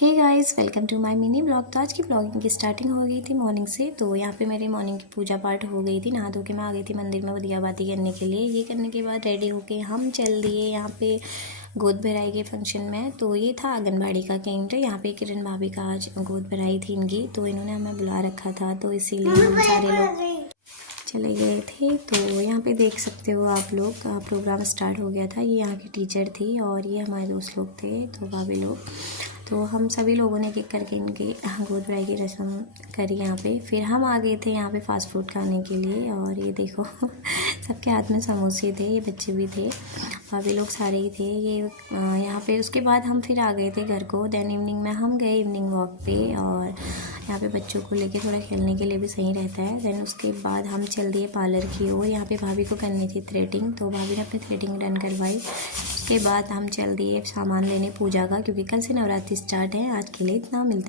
Hey guys, welcome to my mini blog. तो आज की ब्लॉगिंग की स्टार्टिंग हो गई थी मॉर्निंग से। तो यहाँ पे मेरी मॉर्निंग की पूजा पाठ हो गई थी। नहा धो के मैं आ गई थी मंदिर में दिया बाती करने के लिए। ये करने के बाद रेडी होके हम चल दिए यहाँ पे गोद भराई के फंक्शन में। तो ये था आंगनबाड़ी का केंद्र। यहाँ पे किरण भाभी का आज गोद भराई थी इनकी, तो इन्होंने हमें बुला रखा था, तो इसीलिए हम सारे लोग चले गए थे। तो यहाँ पे देख सकते हो आप लोग का प्रोग्राम स्टार्ट हो गया था। ये यहाँ की टीचर थी और ये हमारे दोस्त लोग थे, तो भाभी लोग। तो हम सभी लोगों ने केक करके इनके गोद भराई की रस्म करी यहाँ पे। फिर हम आ गए थे यहाँ पे फास्ट फूड खाने के लिए। और ये देखो सबके हाथ में समोसे थे, ये बच्चे भी थे, भाभी लोग सारे ही थे। ये यहाँ पे उसके बाद हम फिर आ गए थे घर को। देन इवनिंग में हम गए इवनिंग वॉक पे, और यहाँ पे बच्चों को लेके थोड़ा खेलने के लिए भी सही रहता है। देन उसके बाद हम चल दिए पार्लर की ओर। यहाँ पे भाभी को करनी थी थ्रेडिंग, तो भाभी ने अपनी थ्रेडिंग डन करवाई। उसके बाद हम चल दिए सामान लेने पूजा का, क्योंकि कल से नवरात्रि स्टार्ट है। आज के लिए इतना, मिलते